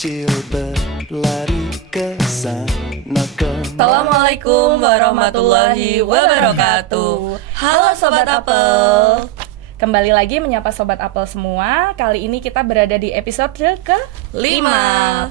kecil berlari ke sana kemari. Assalamualaikum warahmatullahi wabarakatuh. Halo Sobat Apel. Kembali lagi menyapa Sobat Apel semua. Kali ini kita berada di episode ke-5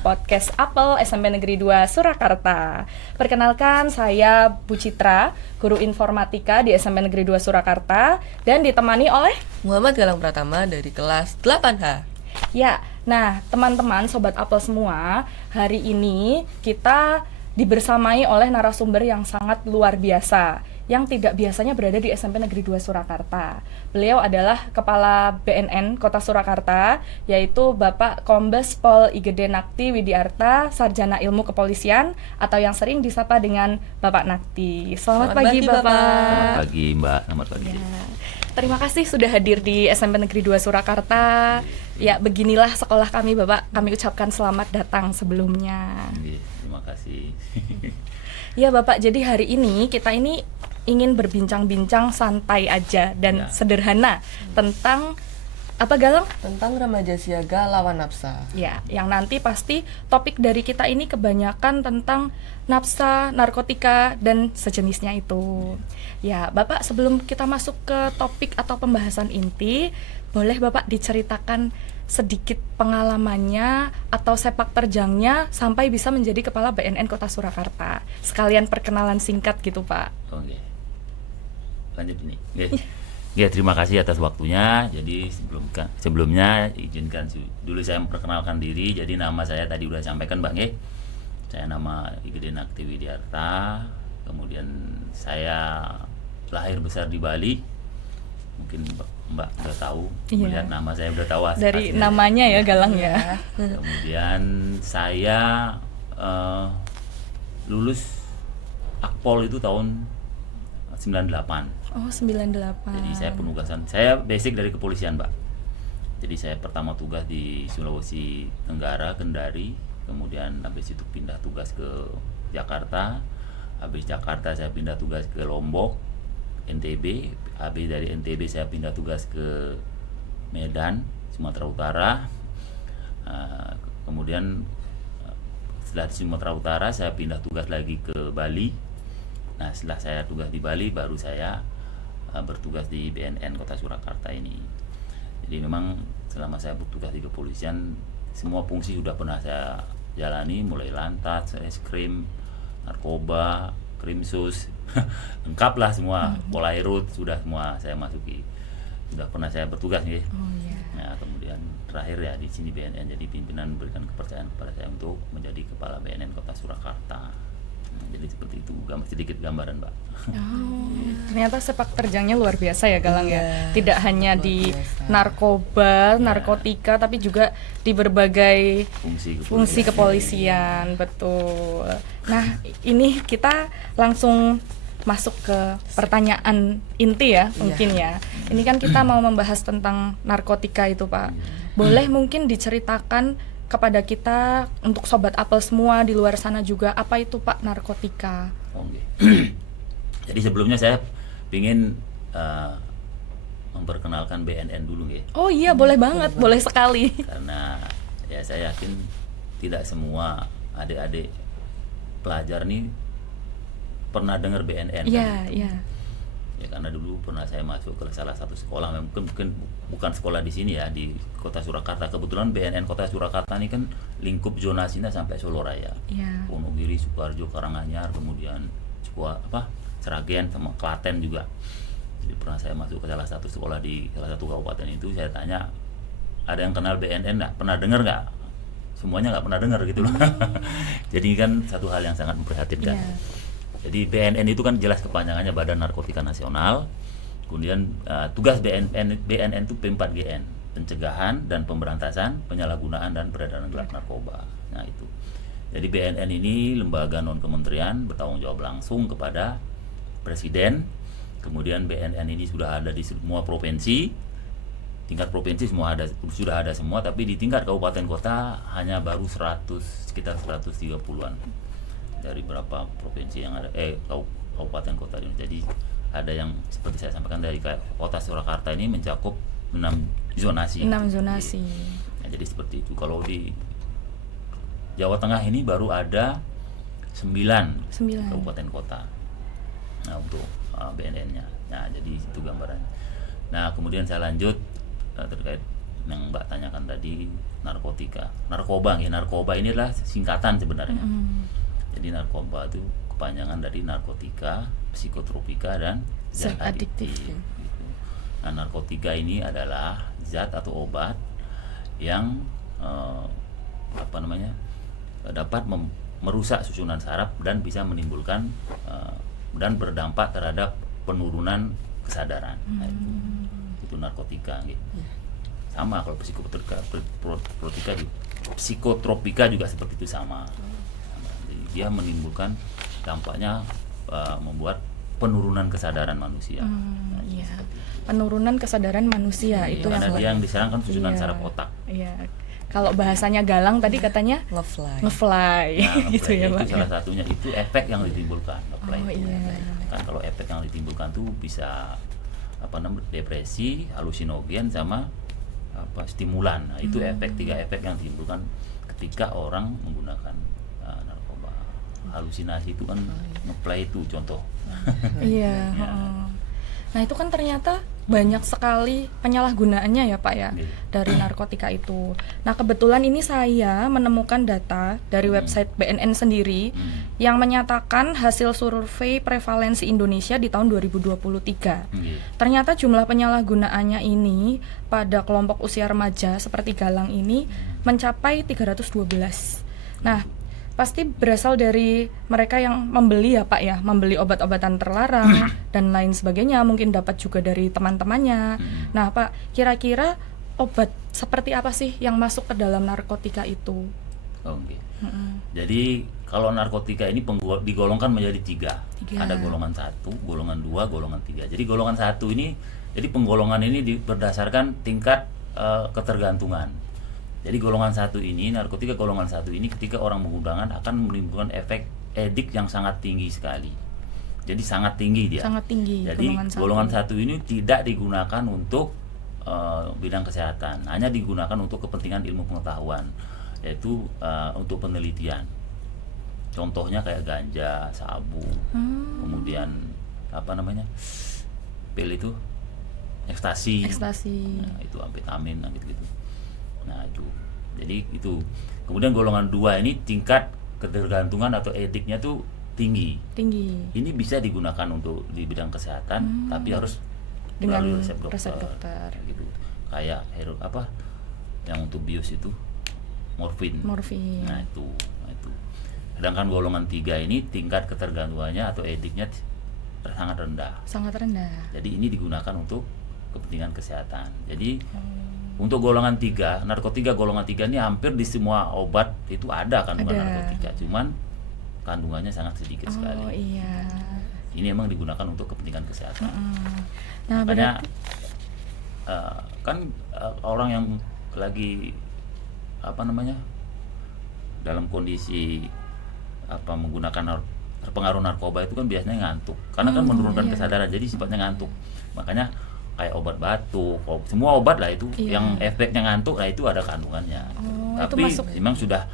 Podcast Apel SMP Negeri 2 Surakarta. Perkenalkan, saya Bu Citra, guru informatika di SMP Negeri 2 Surakarta, dan ditemani oleh Muhammad Galang Pratama dari kelas 8H. Ya, nah teman-teman Sobat Apel semua, hari ini kita dibersamai oleh narasumber yang sangat luar biasa, yang tidak biasanya berada di SMP Negeri 2 Surakarta. Beliau adalah Kepala BNN Kota Surakarta, yaitu Bapak Kombes Pol Igede Nakti Widiarta, Sarjana Ilmu Kepolisian, atau yang sering disapa dengan Bapak Nakti. Selamat pagi Bapak. Selamat pagi Mbak, selamat pagi. Ya. Terima kasih sudah hadir di SMP Negeri 2 Surakarta. Ya, beginilah sekolah kami Bapak. Kami ucapkan selamat datang sebelumnya. Terima kasih. Ya Bapak, jadi hari ini kita ini ingin berbincang-bincang santai aja dan sederhana tentang apa Galang? Tentang remaja siaga lawan nafsa. Ya, yang nanti pasti topik dari kita ini kebanyakan tentang nafsa, narkotika, dan sejenisnya itu. Ya, Bapak sebelum kita masuk ke topik atau pembahasan inti, boleh Bapak diceritakan sedikit pengalamannya atau sepak terjangnya sampai bisa menjadi Kepala BNN Kota Surakarta. Sekalian perkenalan singkat gitu Pak. Oke. Lanjut ini. Ya, terima kasih atas waktunya. Jadi sebelumnya izinkan dulu saya memperkenalkan diri. Jadi nama saya tadi udah sampaikan Mbak nggih. Saya nama Igede Nakti Widiarta. Kemudian saya lahir besar di Bali. Mungkin Mbak udah tahu, melihat nama saya udah tahu dari aslinya. namanya ya Galang ya. Kemudian saya lulus Akpol itu tahun 98. Oh, 98. Jadi saya penugasan, saya basic dari kepolisian Mbak. Jadi saya pertama tugas di Sulawesi Tenggara, Kendari. Kemudian habis itu pindah tugas ke Jakarta. Habis Jakarta saya pindah tugas ke Lombok, NTB. Habis dari NTB saya pindah tugas ke Medan, Sumatera Utara. Kemudian setelah di Sumatera Utara saya pindah tugas lagi ke Bali. Nah, setelah saya tugas di Bali baru saya bertugas di BNN Kota Surakarta ini. Jadi memang selama saya bertugas di kepolisian, semua fungsi sudah pernah saya jalani, mulai lantas, reskrim, narkoba, krimsus, lengkap lah semua, polairut sudah semua saya masuki, sudah pernah saya bertugas nih. Nah, kemudian terakhir ya di sini BNN, jadi pimpinan memberikan kepercayaan kepada saya untuk menjadi Kepala BNN Kota Surakarta. Jadi seperti itu, sedikit gambaran Mbak. Oh, ternyata sepak terjangnya luar biasa ya Galang ya. Tidak hanya di narkoba, narkotika, tapi juga di berbagai fungsi kepolisian. Betul. Nah, ini kita langsung masuk ke pertanyaan inti ya, mungkin ya. Ini kan kita mau membahas tentang narkotika itu Pak. Boleh mungkin diceritakan kepada kita, untuk Sobat Apel semua di luar sana juga, apa itu Pak narkotika? Oke. Jadi sebelumnya saya ingin memperkenalkan BNN dulu ya. Oh iya, boleh banget, boleh sekali. Karena ya saya yakin tidak semua adik-adik pelajar nih pernah dengar BNN. Iya, kan, iya. Ya karena dulu pernah saya masuk ke salah satu sekolah, mungkin bukan sekolah di sini ya, di Kota Surakarta. Kebetulan BNN Kota Surakarta ini kan lingkup zonasinya sampai Solo Raya, Wonogiri, Sukoharjo, Karanganyar, kemudian Sragen sama Klaten juga. Jadi pernah saya masuk ke salah satu sekolah di salah satu kabupaten itu, saya tanya, ada yang kenal BNN nggak? Pernah dengar nggak? Semuanya nggak pernah dengar gitu loh. Jadi kan satu hal yang sangat memprihatinkan. Jadi BNN itu kan jelas kepanjangannya Badan Narkotika Nasional. Kemudian tugas BNN itu P4GN, pencegahan dan pemberantasan penyalahgunaan dan peredaran gelap narkoba. Nah itu. Jadi BNN ini lembaga non kementerian, bertanggung jawab langsung kepada Presiden. Kemudian BNN ini sudah ada di semua provinsi. Tingkat provinsi sudah ada semua, tapi di tingkat kabupaten kota hanya baru sekitar 130-an. Dari berapa provinsi yang ada kabupaten kota ini. Jadi ada yang seperti saya sampaikan, dari Kota Surakarta ini mencakup 6 zonasi. 6 zonasi. Jadi seperti itu. Kalau di Jawa Tengah ini baru ada 9 9. kabupaten kota. Nah, untuk BNN-nya. Nah, jadi itu gambarannya. Nah, kemudian saya lanjut terkait yang Mbak tanyakan tadi, narkotika. Narkoba ini adalah singkatan sebenarnya. Jadi narkoba itu kepanjangan dari narkotika, psikotropika, dan zat adiktif. Gitu. Nah, narkotika ini adalah zat atau obat yang dapat merusak susunan saraf dan bisa menimbulkan dan berdampak terhadap penurunan kesadaran. Nah, itu narkotika gitu. Sama kalau psikotropika juga seperti itu sama. Jadi dia menimbulkan dampaknya membuat penurunan kesadaran manusia. Nah, iya. Penurunan kesadaran manusia itu karena dia yang diserang kan susunan iya, saraf otak. Iya. Kalau bahasanya Galang tadi katanya ngefly. Nah, gitu ya, Pak. Itu salah satunya, itu efek yang ditimbulkan. Iya. Kan kalau efek yang ditimbulkan tuh bisa depresi, halusinogen, sama stimulan. Nah, itu tiga efek yang ditimbulkan ketika orang menggunakan narkoba. Halusinasi itu kan ngeplay itu contoh. Iya. Ya. Nah, itu kan ternyata banyak sekali penyalahgunaannya ya Pak ya, dari narkotika itu. Nah, kebetulan ini saya menemukan data dari website BNN sendiri yang menyatakan hasil survei prevalensi Indonesia di tahun 2023. Ternyata jumlah penyalahgunaannya ini pada kelompok usia remaja seperti Galang ini mencapai 312. Nah, pasti berasal dari mereka yang membeli ya Pak ya, membeli obat-obatan terlarang dan lain sebagainya, mungkin dapat juga dari teman-temannya. Nah Pak, kira-kira obat seperti apa sih yang masuk ke dalam narkotika itu? Oke. Jadi kalau narkotika ini digolongkan menjadi tiga. Ada golongan 1, golongan 2, golongan 3. Jadi golongan 1 ini, jadi penggolongan ini berdasarkan tingkat ketergantungan. Jadi golongan 1 ini, narkotika golongan 1 ini ketika orang menggunakan akan menimbulkan efek edik yang sangat tinggi sekali. Jadi sangat tinggi dia. Sangat tinggi. Jadi golongan 1 ini tidak digunakan untuk bidang kesehatan, hanya digunakan untuk kepentingan ilmu pengetahuan, yaitu untuk penelitian. Contohnya kayak ganja, sabu, kemudian pil itu, ekstasi. Nah, itu amfetamin, gitu. Nah, itu. Jadi itu. Kemudian golongan 2 ini tingkat ketergantungan atau ediknya tuh tinggi. Ini bisa digunakan untuk di bidang kesehatan, tapi harus dengan melalui resep dokter. Gitu. Kayak yang untuk bius itu morfin. Nah, itu. Sedangkan golongan 3 ini tingkat ketergantungannya atau ediknya sangat rendah. Jadi ini digunakan untuk kepentingan kesehatan. Jadi untuk golongan 3, narkotika golongan 3 ini hampir di semua obat itu ada kandungan narkotika, cuman kandungannya sangat sedikit sekali. Oh iya. Ini emang digunakan untuk kepentingan kesehatan. Nah, makanya orang yang lagi dalam kondisi menggunakan terpengaruh narkoba itu kan biasanya ngantuk, karena kan menurunkan kesadaran, jadi sifatnya ngantuk. Makanya kayak obat batuk, semua obat lah itu yang efeknya ngantuk, lah itu ada kandungannya. Tapi memang sudah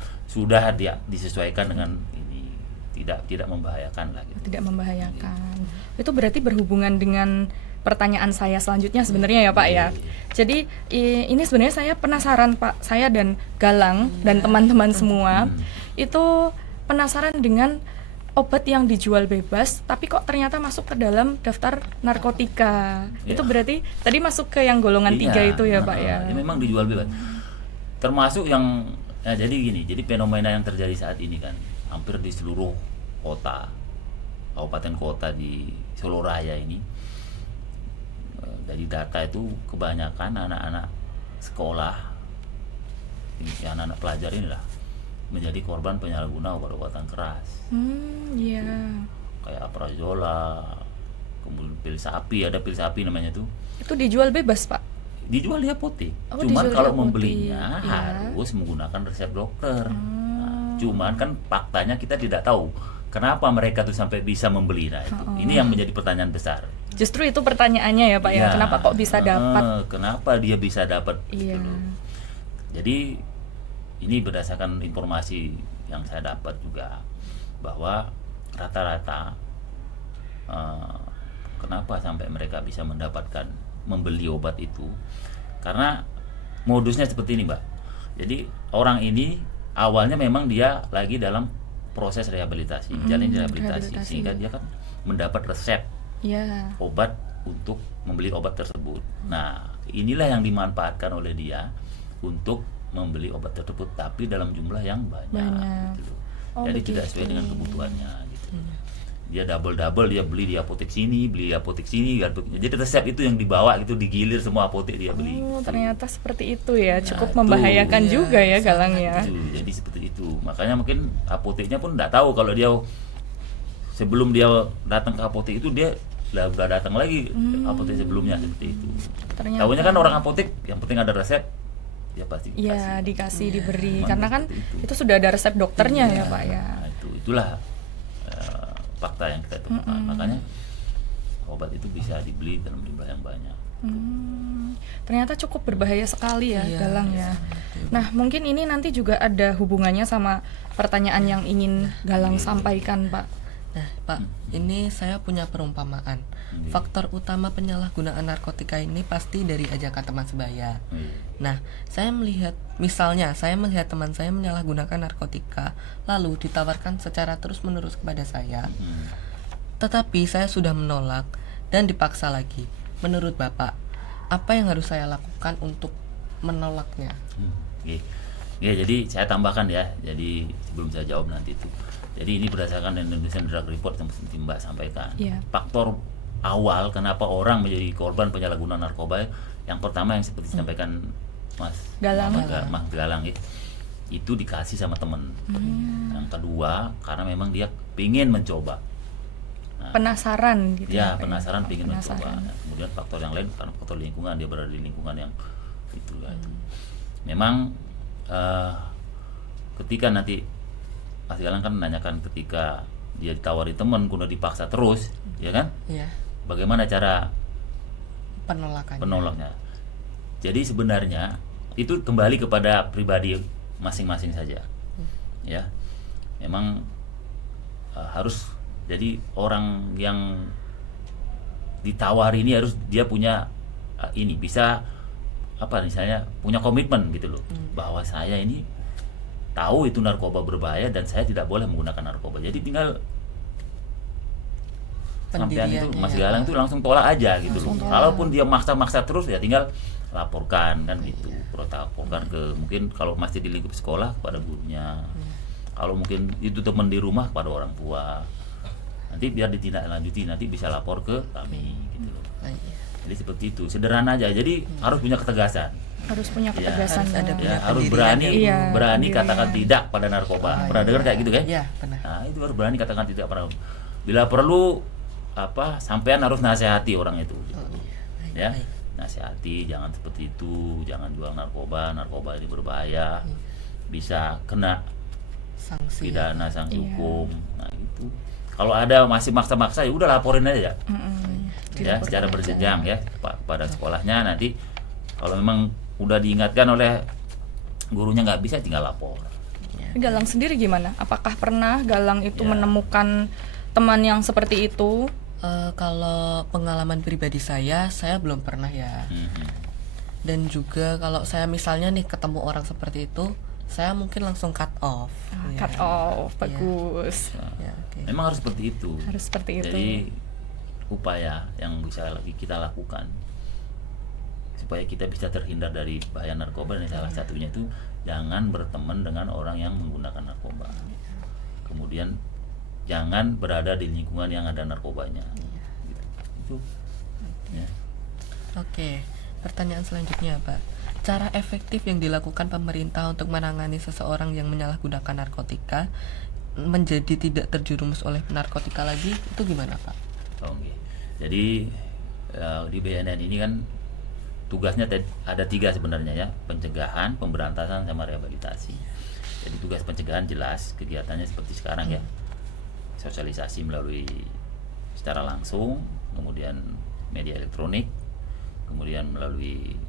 disesuaikan dengan ini, tidak membahayakan lah gitu. Tidak membahayakan. Itu berarti berhubungan dengan pertanyaan saya selanjutnya sebenarnya ya Pak ya. Jadi ini sebenarnya saya penasaran Pak, saya dan Galang dan teman-teman semua itu penasaran dengan obat yang dijual bebas tapi kok ternyata masuk ke dalam daftar narkotika. Itu berarti tadi masuk ke yang golongan 3 itu ya Pak ya. Ini memang dijual bebas. Termasuk yang jadi gini, jadi fenomena yang terjadi saat ini kan hampir di seluruh kota, kabupaten kota di Solo Raya ini, dari data itu kebanyakan anak-anak sekolah, anak-anak pelajar inilah menjadi korban penyalahguna obat-obatan keras. Kayak aprazola, kemudian pil sapi, ada pil sapi namanya tuh. Itu dijual bebas Pak? Dijual di apotek. Cuman kalau membelinya harus menggunakan resep dokter. Nah, cuman kan faktanya kita tidak tahu kenapa mereka tuh sampai bisa membeli. Nah, itu. Ini yang menjadi pertanyaan besar. Justru itu pertanyaannya ya Pak ya. Kenapa kok bisa dapat? Kenapa dia bisa dapat? Gitu loh. Jadi ini berdasarkan informasi yang saya dapat juga bahwa rata-rata kenapa sampai mereka bisa mendapatkan membeli obat itu karena modusnya seperti ini, Mbak. Jadi orang ini awalnya memang dia lagi dalam proses rehabilitasi, jalani rehabilitasi, sehingga dia kan mendapat resep obat untuk membeli obat tersebut. Nah, inilah yang dimanfaatkan oleh dia untuk membeli obat tersebut, tapi dalam jumlah yang banyak. Gitu. Jadi tidak sesuai dengan kebutuhannya. Gitu. Dia double dia beli di apotek sini, beli di apotek sini. Jadi resep itu yang dibawa gitu, digilir semua apotek dia beli. Oh, ternyata seperti itu ya, cukup membahayakan juga ya Galang ya. Jadi seperti itu. Makanya mungkin apoteknya pun nggak tahu kalau dia sebelum dia datang ke apotek itu dia udah datang lagi apotek sebelumnya seperti itu. Tahunya kan orang apotek yang penting ada resep ya pasti dikasih diberi karena kan itu sudah ada resep dokternya ya Pak ya. Nah, itulah fakta yang kita temukan. Makanya obat itu bisa dibeli dalam jumlah yang banyak. Ternyata cukup berbahaya sekali ya Galang ya. Nah mungkin ini nanti juga ada hubungannya sama pertanyaan yang ingin Galang sampaikan Pak. Nah, Pak, ini saya punya perumpamaan. Faktor utama penyalahgunaan narkotika ini pasti dari ajakan teman sebaya. Nah, saya melihat teman saya menyalahgunakan narkotika, lalu ditawarkan secara terus-menerus kepada saya. Tetapi saya sudah menolak dan dipaksa lagi. Menurut Bapak, apa yang harus saya lakukan untuk menolaknya? Ya, jadi saya tambahkan ya. Jadi sebelum saya jawab nanti itu. Jadi ini berdasarkan Indonesian Drug Report yang Mbak sampaikan. Faktor awal kenapa orang menjadi korban penyalahgunaan narkoba, yang pertama yang seperti disampaikan Mas Galang ya, itu dikasih sama teman. Yang kedua karena memang dia pingin mencoba. Nah, penasaran gitu ya. Penasaran pingin mencoba. Nah, kemudian faktor yang lain karena faktor lingkungan, dia berada di lingkungan yang itu. Memang ketika nanti Mas Galang kan menanyakan ketika dia ditawari teman, kemudian dipaksa terus, ya kan? Iya. Bagaimana cara penolaknya? Jadi sebenarnya itu kembali kepada pribadi masing-masing saja, ya. Memang harus jadi orang yang ditawari ini harus dia punya bisa misalnya punya komitmen gitu loh, bahwa saya ini tahu itu narkoba berbahaya dan saya tidak boleh menggunakan narkoba. Jadi tinggal sampean itu Mas Galang itu langsung tolak aja gitu loh. Kalaupun dia maksa-maksa terus ya tinggal laporkan kan gitu. Laporkan ke mungkin kalau masih di lingkup sekolah kepada gurunya. Kalau mungkin itu teman di rumah kepada orang tua. Nanti biar ditindaklanjuti, nanti bisa lapor ke kami gitu loh. Jadi seperti itu, sederhana aja. Jadi harus punya ketegasan. Harus punya ketegasan harus berani katakan tidak pada narkoba. Pernah dengar kayak gitu kan? Iya, pernah. Nah, itu harus berani katakan tidak pada. Bila perlu sampean harus nasihati orang itu. Nasihati jangan seperti itu, jangan jual narkoba ini berbahaya. Bisa kena sanksi pidana, sanksi hukum. Nah, itu. Kalau ada masih maksa-maksa ya udah laporin aja. Ya, secara berjenjang ya pada sekolahnya nanti kalau memang udah diingatkan oleh gurunya nggak bisa tinggal lapor. Galang sendiri gimana? Apakah pernah Galang itu menemukan teman yang seperti itu? Kalau pengalaman pribadi saya belum pernah ya. Dan juga kalau saya misalnya nih ketemu orang seperti itu, saya mungkin langsung cut off. Cut off, bagus. Memang harus seperti itu. Harus seperti itu. Jadi upaya yang bisa kita lakukan supaya kita bisa terhindar dari bahaya narkoba, dan salah satunya itu jangan berteman dengan orang yang menggunakan narkoba. Kemudian jangan berada di lingkungan yang ada narkobanya. Itu. Ya. Oke, pertanyaan selanjutnya Pak. Cara efektif yang dilakukan pemerintah untuk menangani seseorang yang menyalahgunakan narkotika menjadi tidak terjerumus oleh narkotika lagi itu gimana Pak? Oke. Jadi di BNN ini kan tugasnya ada 3 sebenarnya ya, pencegahan, pemberantasan, sama rehabilitasi. Jadi tugas pencegahan jelas kegiatannya seperti sekarang ya, sosialisasi melalui secara langsung, kemudian media elektronik, kemudian melalui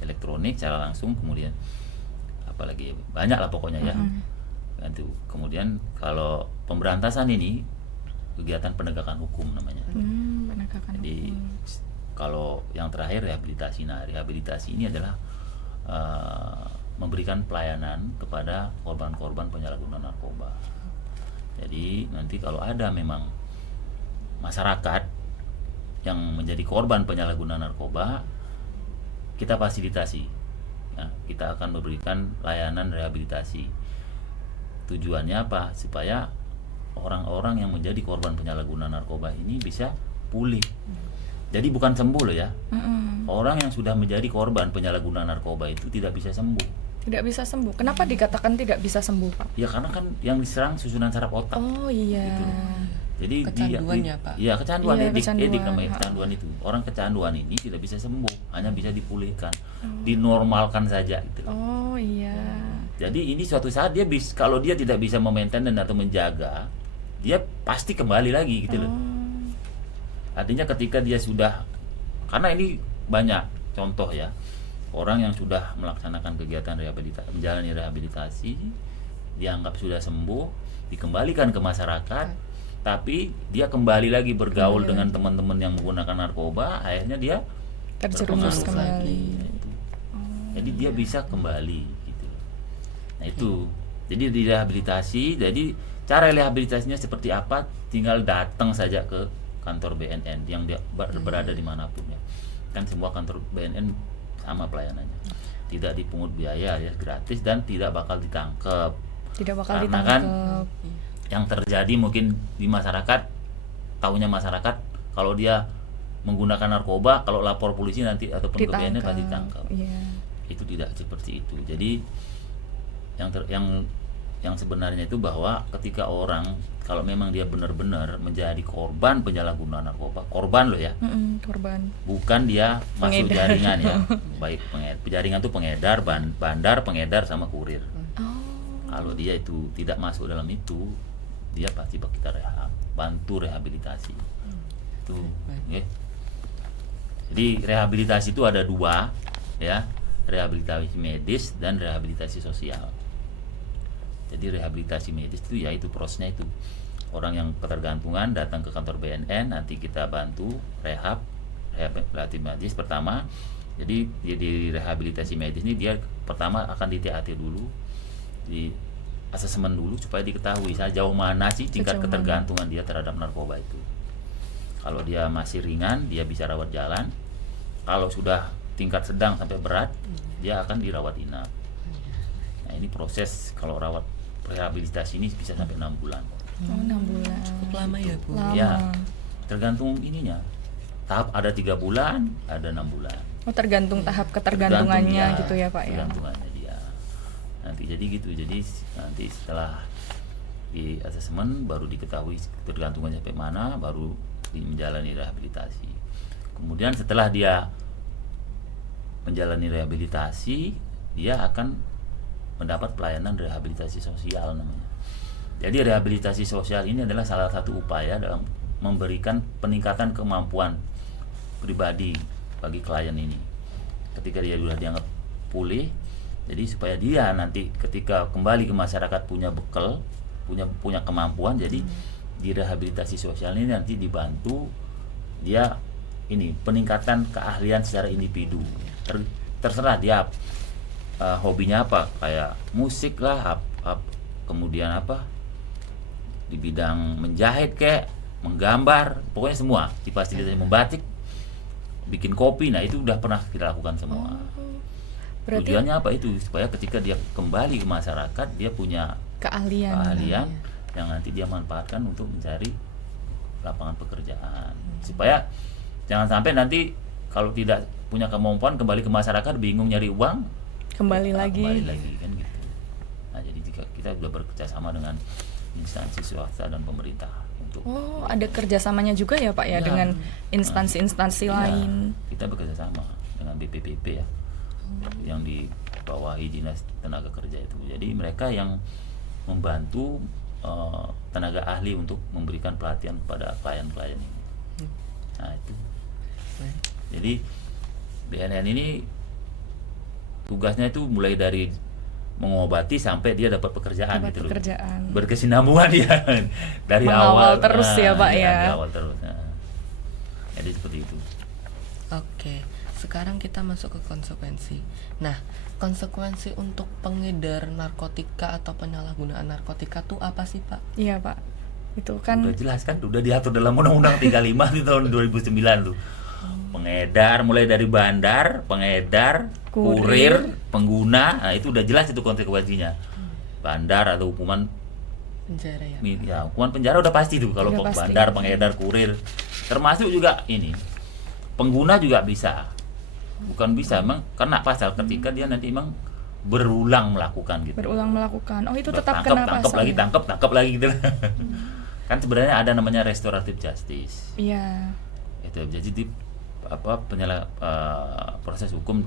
elektronik secara langsung, kemudian apalagi banyak lah pokoknya ya. Itu kemudian kalau pemberantasan ini kegiatan penegakan hukum namanya. Jadi kalau yang terakhir rehabilitasi. Nah, rehabilitasi ini adalah memberikan pelayanan kepada korban-korban penyalahgunaan narkoba. Jadi nanti kalau ada memang masyarakat yang menjadi korban penyalahgunaan narkoba, kita fasilitasi. Nah, kita akan memberikan layanan rehabilitasi. Tujuannya apa? Supaya orang-orang yang menjadi korban penyalahgunaan narkoba ini bisa pulih. Jadi bukan sembuh loh ya. Orang yang sudah menjadi korban penyalahgunaan narkoba itu tidak bisa sembuh. Tidak bisa sembuh. Kenapa dikatakan tidak bisa sembuh, Pak? Ya karena kan yang diserang susunan saraf otak. Oh iya. Gitu. Jadi kecanduan ya, Pak? Iya, kecanduan, Iya, edik kecanduan. namanya kecanduan itu. Orang kecanduan ini tidak bisa sembuh, hanya bisa dipulihkan, dinormalkan saja gitu. Oh iya. Jadi ini suatu saat dia kalau dia tidak bisa memaintain dan atau menjaga, dia pasti kembali lagi gitu loh. Artinya ketika dia sudah, karena ini banyak contoh ya, orang yang sudah melaksanakan kegiatan rehabilitasi, menjalani rehabilitasi, dianggap sudah sembuh, dikembalikan ke masyarakat, tapi dia kembali lagi bergaul dengan teman-teman yang menggunakan narkoba, akhirnya dia Terjerumus berpengaruh kembali. lagi. Jadi dia bisa kembali gitu. Nah itu, jadi di rehabilitasi, jadi cara rehabilitasinya seperti apa, tinggal datang saja ke kantor BNN yang dia berada dimanapun ya. Kan semua kantor BNN sama pelayanannya, tidak dipungut biaya ya, gratis dan tidak bakal ditangkap. Tidak bakal Karena ditangkap. kan yang terjadi mungkin di masyarakat, taunya masyarakat kalau dia menggunakan narkoba, kalau lapor polisi nanti ataupun ke BNN pasti ditangkap. Iya. Itu tidak seperti itu. Jadi yang sebenarnya itu bahwa ketika orang kalau memang dia benar-benar menjadi korban penyalahgunaan narkoba, korban loh ya, Korban. bukan dia masuk Pengedar. jaringan ya, baik jaringan tuh pengedar, bandar, pengedar sama kurir. Kalau dia itu tidak masuk dalam itu, dia pasti kita bantu rehabilitasi. Itu, okay. Jadi rehabilitasi itu ada dua ya, rehabilitasi medis dan rehabilitasi sosial. Jadi rehabilitasi medis itu ya itu prosesnya itu orang yang ketergantungan datang ke kantor BNN, nanti kita bantu rehabilitasi medis pertama. Jadi di rehabilitasi medis ini dia pertama akan di TAT dulu, di asesmen dulu supaya diketahui sejauh mana sih tingkat ketergantungan dia terhadap narkoba itu. Kalau dia masih ringan, dia bisa rawat jalan. Kalau sudah tingkat sedang sampai berat, dia akan dirawat inap. Nah ini proses kalau rawat rehabilitasi ini bisa sampai 6 bulan. 6 bulan. Cukup lama ya, Bu? Lama. Ya, tergantung ininya. Tahap ada 3 bulan, ada 6 bulan. Oh, tergantung tahap ketergantungannya Tergantung gitu ya, Pak ya. Tergantungannya dia. Nanti jadi gitu. Jadi nanti setelah di asesmen baru diketahui ketergantungannya sampai mana, baru menjalani rehabilitasi. Kemudian setelah dia menjalani rehabilitasi, dia akan mendapat pelayanan rehabilitasi sosial namanya. Jadi rehabilitasi sosial ini adalah salah satu upaya dalam memberikan peningkatan kemampuan pribadi bagi klien ini. Ketika dia sudah dianggap pulih, jadi supaya dia nanti ketika kembali ke masyarakat punya bekal, punya kemampuan, jadi di rehabilitasi sosial ini nanti dibantu dia ini peningkatan keahlian secara individu. Terserah dia hobinya apa, kayak musik lah, kemudian apa di bidang menjahit kayak menggambar, pokoknya semua difasilitasi, membatik, bikin kopi. Nah itu udah pernah kita lakukan semua. Tujuannya apa itu, supaya ketika dia kembali ke masyarakat dia punya keahlian yang nanti dia manfaatkan untuk mencari lapangan pekerjaan, supaya jangan sampai nanti kalau tidak punya kemampuan kembali ke masyarakat bingung nyari uang, kembali lagi kan gitu. Nah jadi kita sudah bekerja sama dengan instansi swasta dan pemerintah untuk ada kerjasamanya juga ya Pak ya, dengan instansi-instansi lain. Kita bekerja sama dengan BPPP ya, yang dibawahi Dinas Tenaga Kerja itu. Jadi mereka yang membantu tenaga ahli untuk memberikan pelatihan kepada klien-klien ini. Nah itu. Jadi BNN ini tugasnya itu mulai dari mengobati sampai dia dapat pekerjaan Dapat gitu loh. pekerjaan. Berkesinambungan dia dari Mengawal awal terus ya, Pak, iya, ya. dari awal terus. Jadi seperti itu. Oke, sekarang kita masuk ke konsekuensi. Nah, konsekuensi untuk pengedar narkotika atau penyalahgunaan narkotika tuh apa sih, Pak? Iya, Pak. Itu kan Udah jelas kan, udah diatur dalam Undang-Undang 35 di tahun 2009 tuh. Pengedar mulai dari bandar, pengedar, kurir, pengguna, nah itu udah jelas itu konsekuensinya. Bandar atau hukuman Penjara ya. ya, hukuman penjara udah pasti tuh kalau Udah pasti. bandar, pengedar, kurir. Termasuk juga ini. Pengguna juga bisa. Bukan bisa emang karena pasal ketika dia nanti emang berulang melakukan gitu. berulang melakukan. Oh, itu tetap tangkap, kena tangkap pasal. lagi, ya? tangkap lagi gitu. Kan sebenarnya ada namanya restoratif justice. Iya. Itu jadi di proses hukum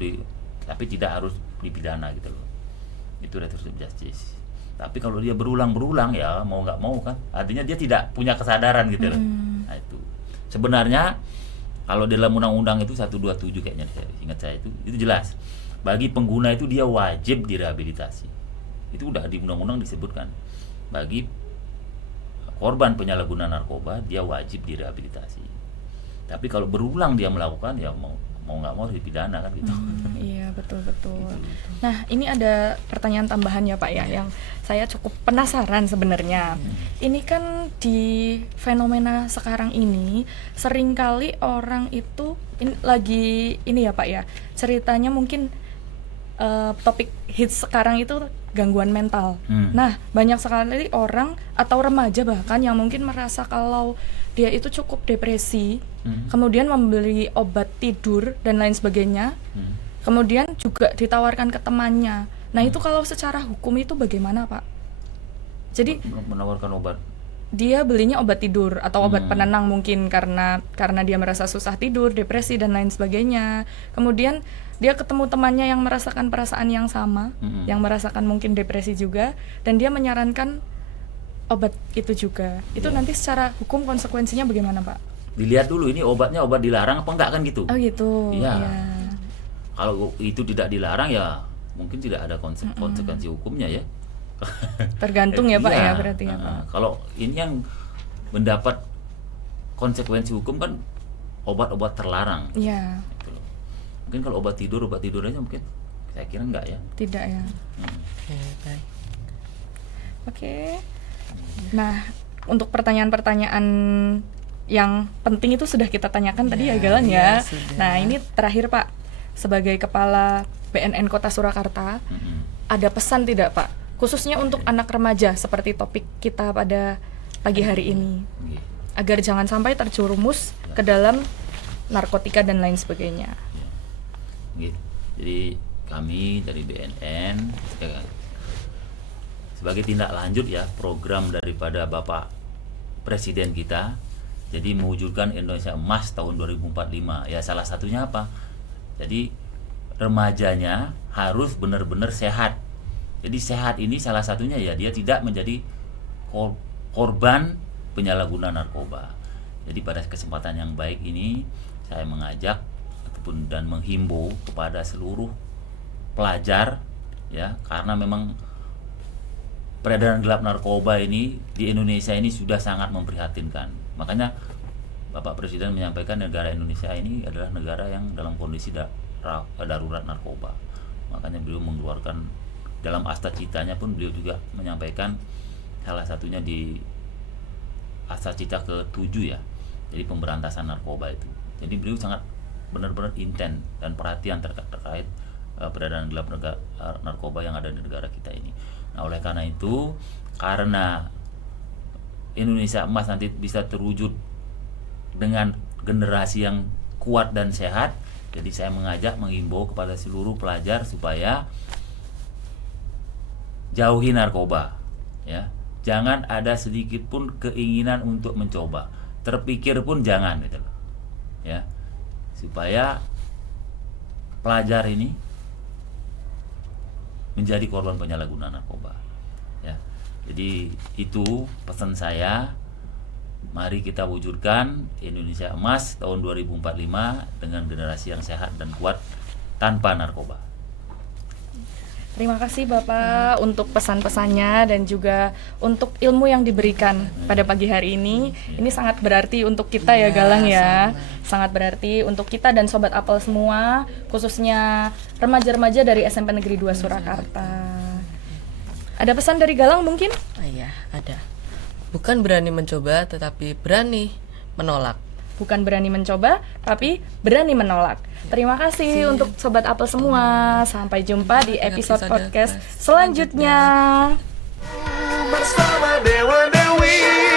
tapi tidak harus dipidana gitu loh. Itu restoratif justice. Tapi kalau dia berulang ya mau nggak mau kan, artinya dia tidak punya kesadaran gitu loh. Nah itu sebenarnya kalau dalam undang-undang itu 127 kayaknya ingat saya itu jelas. Bagi pengguna itu dia wajib direhabilitasi. Itu udah di undang-undang disebutkan. Bagi korban penyalahgunaan narkoba dia wajib direhabilitasi. Tapi kalau berulang dia melakukan ya mau nggak mau dipidana kan gitu. Iya, betul. Nah, ini ada pertanyaan tambahan ya, Pak ya, yang saya cukup penasaran sebenarnya. Ini kan di fenomena sekarang ini seringkali orang itu lagi ini ya, Pak ya. Ceritanya mungkin topik hits sekarang itu gangguan mental. Nah, banyak sekali orang atau remaja bahkan yang mungkin merasa kalau dia itu cukup depresi, kemudian membeli obat tidur dan lain sebagainya, kemudian juga ditawarkan ke temannya. Nah, itu kalau secara hukum itu bagaimana, Pak? Jadi Menawarkan obat. dia belinya obat tidur atau obat penenang mungkin karena dia merasa susah tidur, depresi dan lain sebagainya. Kemudian dia ketemu temannya yang merasakan perasaan yang sama, yang merasakan mungkin depresi juga, dan dia menyarankan obat itu juga. Itu nanti secara hukum konsekuensinya bagaimana, Pak? Dilihat dulu ini obatnya obat dilarang apa enggak kan gitu. Oh gitu. Iya. Iya. Kalau itu tidak dilarang ya mungkin tidak ada konsekuensi hukumnya ya. Tergantung ya, Pak Iya. ya, berarti ya, Pak. Kalau ini yang mendapat konsekuensi hukum kan obat-obat terlarang. Iya. Gitu loh. Mungkin kalau obat tidur aja mungkin saya kira enggak ya. Tidak ya. Oke, baik. Oke. Nah, untuk pertanyaan-pertanyaan yang penting itu sudah kita tanyakan tadi ya, Galan ya. sudah. Nah, ini terakhir, Pak. Sebagai Kepala BNN Kota Surakarta, ada pesan tidak, Pak? Khususnya untuk anak remaja seperti topik kita pada pagi hari ini. Oke. Agar jangan sampai terjerumus ke dalam narkotika dan lain sebagainya. Gitu. Jadi kami dari BNN sebagai tindak lanjut ya program daripada Bapak Presiden kita, jadi mewujudkan Indonesia Emas tahun 2045. Ya salah satunya apa? Jadi remajanya harus benar-benar sehat. Jadi sehat ini salah satunya ya dia tidak menjadi korban penyalahgunaan narkoba. Jadi pada kesempatan yang baik ini saya mengajak ataupun dan menghimbau kepada seluruh pelajar ya, karena memang peredaran gelap narkoba ini di Indonesia ini sudah sangat memprihatinkan. Makanya Bapak Presiden menyampaikan negara Indonesia ini adalah negara yang dalam kondisi darurat narkoba. Makanya beliau mengeluarkan dalam asta citanya pun beliau juga menyampaikan salah satunya di asta cita ke-7 ya. Jadi pemberantasan narkoba itu. Jadi beliau sangat benar-benar intens dan perhatian terkait peredaran gelap narkoba yang ada di negara kita ini. Nah, oleh karena itu, karena Indonesia Emas nanti bisa terwujud dengan generasi yang kuat dan sehat, jadi saya menghimbau kepada seluruh pelajar supaya jauhi narkoba, ya. Jangan ada sedikit pun keinginan untuk mencoba, terpikir pun jangan, gitu loh, ya. Supaya pelajar ini menjadi korban penyalahgunaan narkoba, ya. Jadi itu pesan saya. Mari kita wujudkan Indonesia Emas tahun 2045 dengan generasi yang sehat dan kuat tanpa narkoba. Terima kasih Bapak untuk pesan-pesannya dan juga untuk ilmu yang diberikan pada pagi hari ini. Ini sangat berarti untuk kita ya Galang ya. Sangat berarti untuk kita dan Sobat Apel semua, khususnya remaja-remaja dari SMP Negeri 2 Surakarta. Ada pesan dari Galang mungkin? Iya, ada. Bukan berani mencoba, tetapi berani menolak. Bukan berani mencoba, tapi berani menolak. Terima kasih untuk Sobat Apel semua. Sampai jumpa di episode podcast selanjutnya. Bersama Dewa Dewi.